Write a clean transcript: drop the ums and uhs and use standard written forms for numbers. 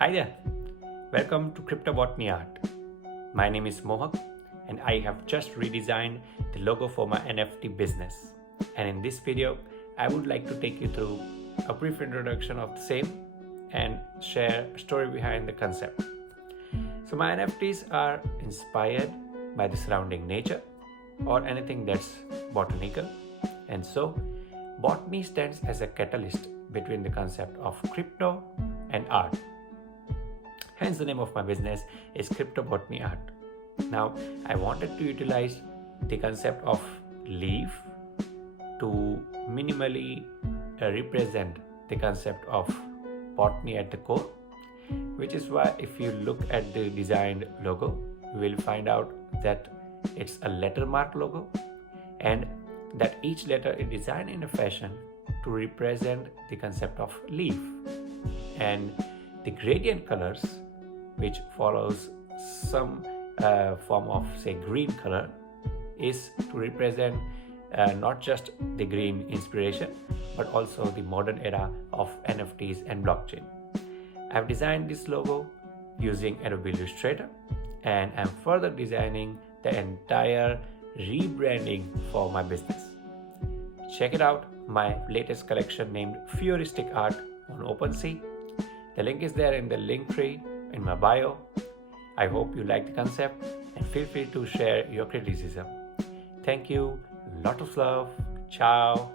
Hi there, welcome to CryptoBotanyArt. My name is Mohak and I have just redesigned the logo for my NFT business. And in this video, I would like to take you through a brief introduction of the same and share a story behind the concept. So my NFTs are inspired by the surrounding nature or anything that's botanical. And so botany stands as a catalyst between the concept of crypto and art. Hence the name of my business is CryptoBotanyArt. Now I wanted to utilize the concept of leaf to minimally represent the concept of botany at the core, which is why if you look at the designed logo, you will find out that it's a letter mark logo and that each letter is designed in a fashion to represent the concept of leaf, and the gradient colors, which follows some form of say green color, is to represent not just the green inspiration but also the modern era of NFTs and blockchain. I've designed this logo using Adobe Illustrator and I'm further designing the entire rebranding for my business. Check it out, my latest collection named Futuristic Art on OpenSea. The link is there in the link tree in my bio. I hope you like the concept and feel free to share your criticism. Thank you, lot of love, ciao.